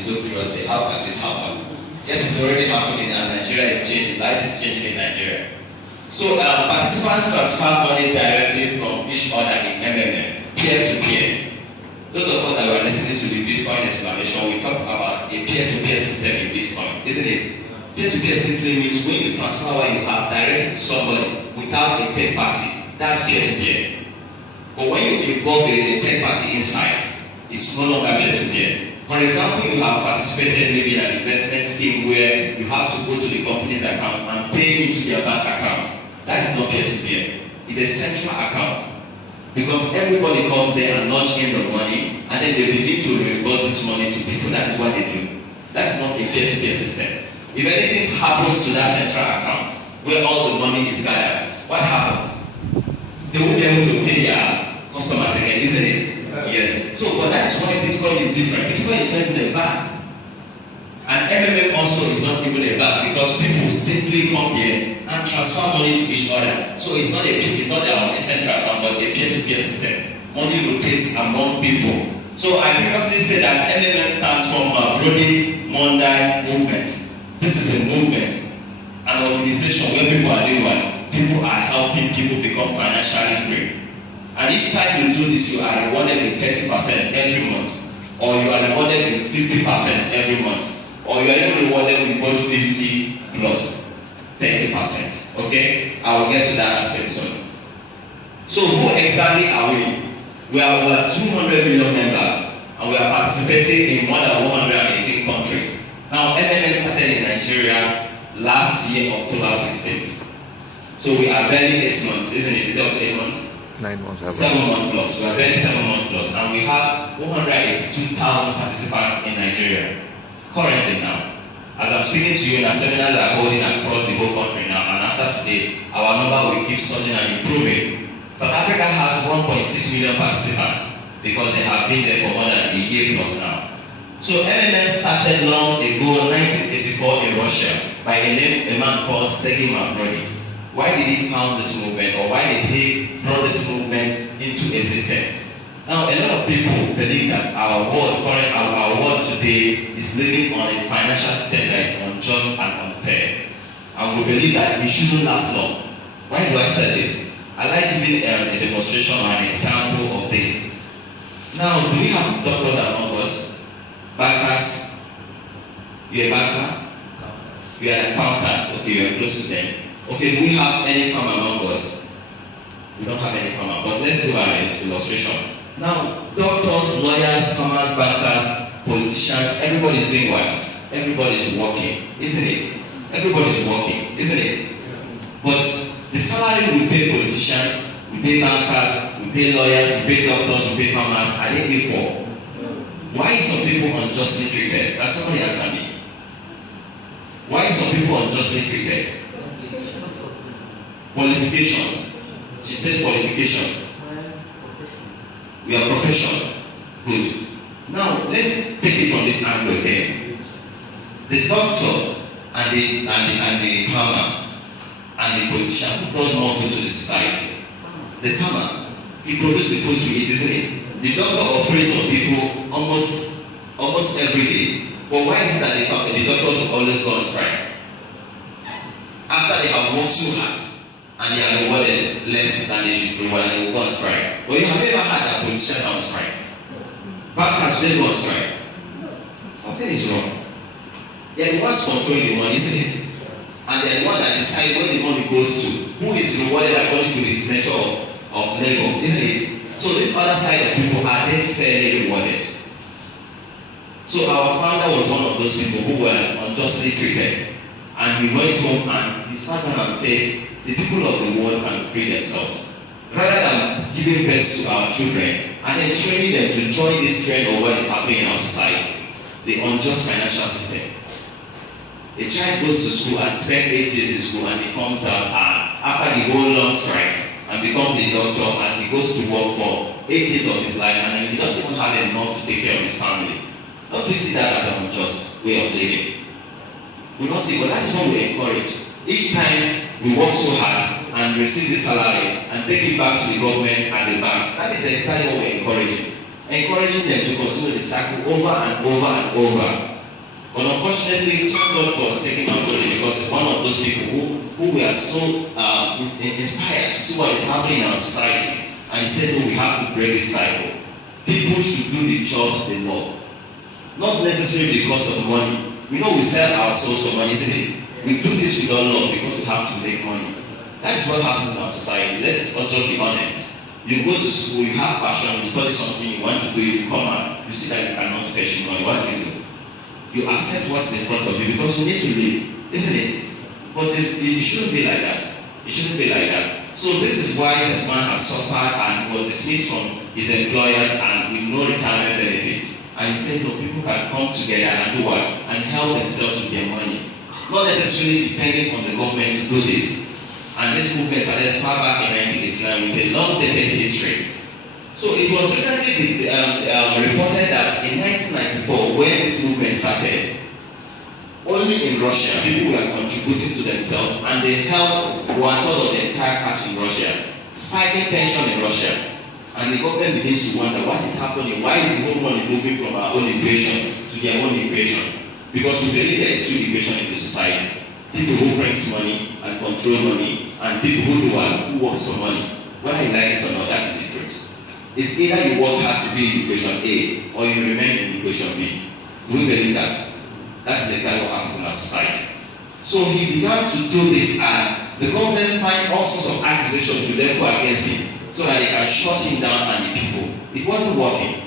be so curious, how can this happen? Yes, it's already happening, and Nigeria is changing. Life is changing in Nigeria. So participants transfer money directly from each other in MMM, peer-to-peer. Those of us that were listening to the Bitcoin explanation, we talked about a peer-to-peer system in Bitcoin, isn't it? Peer-to-peer simply means when you transfer what you have directly to somebody without a third party. That's peer-to-peer. But when you involve a third party inside, it's no longer peer-to-peer. For example, you have participated maybe in an investment scheme where you have to go to the company's account and pay into their bank account. That is not peer-to-peer. It's a central account. Because everybody comes there and launch in the money, and then they begin to reimburse this money to people. That is what they do. That's not a peer-to-peer system. If anything happens to that central account, where all the money is gathered, what happens? They won't be able to pay their customers again, isn't it? Yes. So, but that's why Bitcoin is different. Bitcoin is not even a bank. And MMM also is not even a bank, because people simply come here and transfer money to each other. So it's not a central account, but a peer-to-peer system. Money rotates among people. So I previously said that MMM stands for MAVRO Monday Movement. This is a movement, an organization where people are doing what? People are helping people become financially free. And each time you do this, you are rewarded with 30% every month, or you are rewarded with 50% every month, or you are even rewarded with both 50 plus 30%. Okay? I will get to that aspect soon. So who exactly are we? We are over 200 million members, and we are participating in more than 118 countries. Now, MMM started in Nigeria last year, October 16th. So we are barely 8 months, isn't it? Is it up to 8 months? 9 months. 7 months plus. We are barely 7 months plus, and we have 182,000 participants in Nigeria currently now. As I'm speaking to you, the seminars are holding across the whole country now, and after today, our number will keep surging and improving. South Africa has 1.6 million participants because they have been there for more than a year plus now. So MMM started long ago, 1984 in Russia, by a man called Sergei Mavroni. Why did he found this movement, or why did he brought this movement into existence? Now, a lot of people believe that our world today is living on a financial system that is unjust and unfair. And we believe that it shouldn't last long. Why do I say this? I like giving a demonstration or an example of this. Now, do we have doctors among us? Bankers? You're a banker? You're an accountant. Okay, you're close to them. Okay, do we have any farm among us? We don't have any farmer, but let's do an illustration. Now, doctors, lawyers, farmers, bankers, politicians, everybody's doing what? Everybody's working, isn't it? Everybody's working, isn't it? But the salary we pay politicians, we pay bankers, we pay lawyers, we pay doctors, we pay farmers, are they equal? Why is some people unjustly treated? Can somebody answer me? Why is some people unjustly treated? Qualifications. She said qualifications. We are professional. Good. Now let's take it from this angle again. The doctor and the farmer and the politician, who does more good to the society? The farmer. He produces the food to eat, isn't it? The doctor operates on people almost every day. But why is it that the doctors will always go on strike? After they have worked so hard, and they are rewarded less than they should be rewarded, they will go on strike. But you have ever had a politician on strike? Bankers, they go on strike. Something is wrong. They are the ones controlling the money, isn't it? And they are the ones that decide where the money goes to. Who is rewarded according to this nature of labor, isn't it? So this other side of people, are they fairly rewarded? So our founder was one of those people who were unjustly treated. And we went home and he sat down and said, the people of the world can free themselves. Rather than giving birth to our children and then training them to join this trend of what is happening in our society, the unjust financial system. A child goes to school and spends 8 years in school, and he comes out after the whole long strikes and becomes a doctor, and he goes to work for 8 years of his life, and he doesn't even have enough to take care of his family. Don't we see that as an unjust way of living? We don't see, but that is what we encourage. Each time we work so hard and receive the salary and take it back to the government and the bank, that is exactly what we're encouraging. Encouraging them to continue the cycle over and over and over. But unfortunately, thank God for second Anthony, because it's one of those people who were so inspired to see what is happening in our society. And he said, no, we have to break this cycle. People should do the jobs they love. Not necessarily because of money. We know we sell our souls for money, isn't it? We do this without love because we have to make money. That is what happens in our society. Let's also be honest. You go to school, you have passion, you study something you want to do, you come out, you see that you cannot fetch money. What do? You accept what's in front of you because you need to live, isn't it? But it shouldn't be like that. It shouldn't be like that. So this is why this man has suffered and was dismissed from his employers and with no retirement benefits. And he said, no, people can come together and do what? And help themselves with their money. Not necessarily depending on the government to do this. And this movement started far back in 1989 with a long-dated history. So it was recently reported that in 1994, when this movement started, only in Russia, people were contributing to themselves and they held 1/3 of the entire cash in Russia, spiking tension in Russia. And the government begins to wonder what is happening, why is the whole money moving from our own equation to their own equation? Because we believe there is two equations in the society. People who print money and control money, and people who do what? Who works for money. Whether you like it or not, that is the truth. It's either you work hard to be in equation A or you remain in equation B. Do we believe that? That's exactly what happens in our society. So he began to do this and the government find all sorts of accusations to level against him so that they can shut him down and the people. It wasn't working.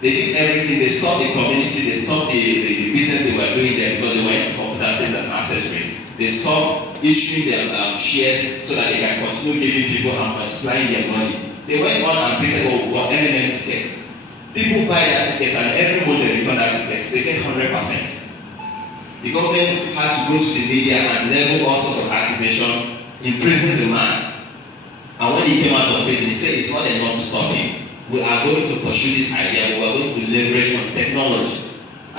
They did everything, they stopped the community, they stopped the business they were doing there because they were into computer sales and accessories. They stopped issuing them shares so that they can continue giving people and multiplying their money. They went on and created what MMM tickets. People buy their tickets and every month they return their tickets, they get 100%. The government had to go to the media and level all sorts of accusation, imprison the man. And when he came out of prison, he said it's not enough to stop him. We are going to pursue this idea, we are going to leverage on technology.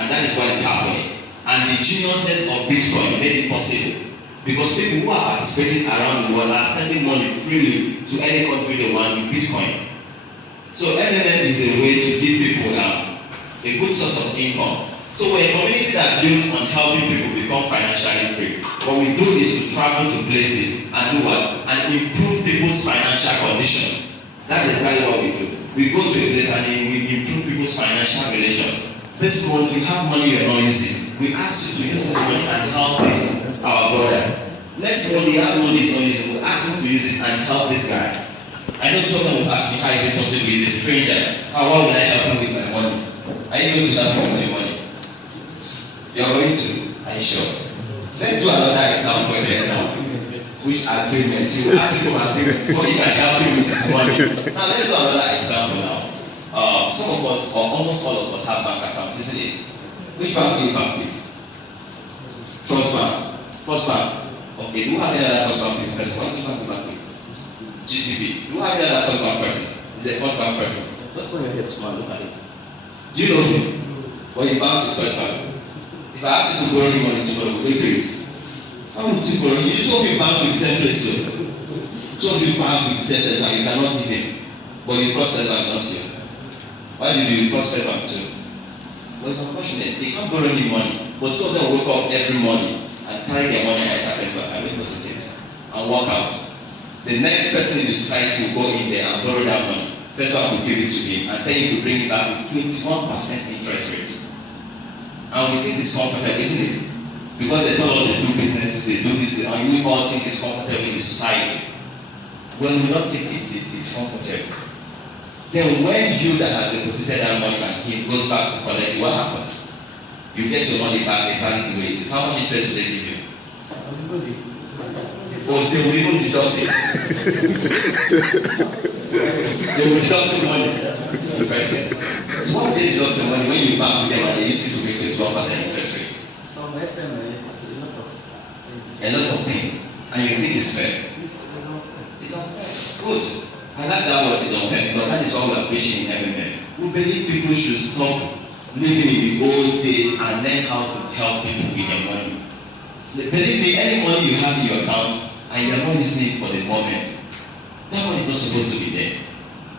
And that is what is happening. And the geniusness of Bitcoin made it possible. Because people who are participating around the world are sending money freely to any country they want with Bitcoin. So MMM is a way to give people a good source of income. So we're a community that builds on helping people become financially free. What we do is to travel to places and do what? And improve people's financial conditions. That's exactly what we do. We go to a place and we improve people's financial relations. This month you have money you're not using. We ask you to use this money and help this our brother. Next month you have money he's not using. We ask him to use it and help this guy. I know someone will ask me how is it possible? He's a stranger. How will I help him with my money? Are you going to that with your money? You're going to? Are you sure? Let's do another example. Which agreement? You will ask him for agreement before you can help him with his money. Now let's do another example now. Some of us, or almost all of us, have bank accounts, isn't it? Which bank do you bank with? First bank. First bank. Okay, do you have any other first bank person? Which bank do you bank with? GTB. Do you have any other first bank person? Is a first bank person? Just put your head small, look at it. Do you know him? Well, you bank with first bank. If I ask you to borrow money tomorrow, will you do it? How would you borrow? You just want to bank with the same place, so. So if you bank with the same place, you cannot give him. But you trust that bank, not you. Why did you trust that bank too? Well, it's unfortunate. You can't borrow any money. But two of them wake up every morning and carry their money at that place and deposit it and walk out. The next person in the society will go in there and borrow that money. First bank will give it to him and tell him to bring it back with 21% interest rate. And we think it's comfortable, isn't it? Because they tell us they do businesses, they do this, and we all think it's comfortable in the society. When we don't think it's comfortable. Then when you that has deposited that money and he goes back to collect it, what happens? You get your money back exactly the way it is. How much interest will they give you? Or they will even deduct it. They will deduct your money. So what will they deduct your money when you bank with them and they use it to make 21% interest rate? Some SMS, a lot of things. And you think it's fair? It's unfair. Good. I like that word is unfair, but that is what we are preaching in MMM. We believe people should stop living in the old days and learn how to help people with their money. Believe me, any money you have in your account and you are not using it for the moment, that one is not supposed to be there.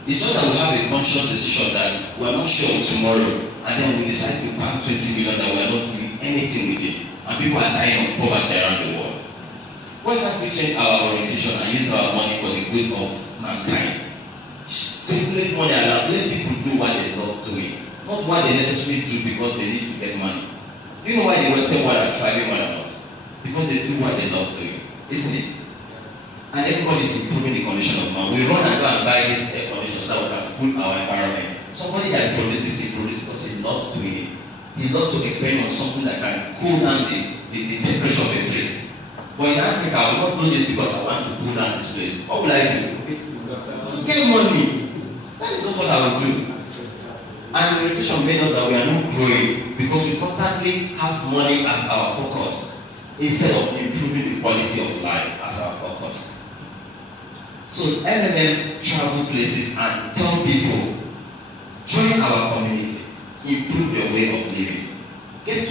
It's just that we have a conscious decision that we are not sure of tomorrow, and then we decide to park have 20 million that we are not doing anything with it, and people are dying of poverty around the world. Why can't we change our orientation and use our money for the good of mankind? Simply money allowed, let people do what they love doing, not what they necessarily do because they need to get money. Do you know why the Western world are thriving more than us? Because they do what they love doing, isn't it? And everybody is improving the condition of man. We run and go and buy this air conditioner so that we can cool our environment. Somebody that produces this thing produces because he loves doing it. He loves to experiment on something that can cool down the temperature of a place. But in Africa, I will not do this because I want to cool down this place. What will I do? To get money. That is not what I will do. And the recession made us that we are not growing because we constantly have money as our focus instead of improving the quality of life as our focus. So MMM travel places and tell people, join our community, improve your way of living. Get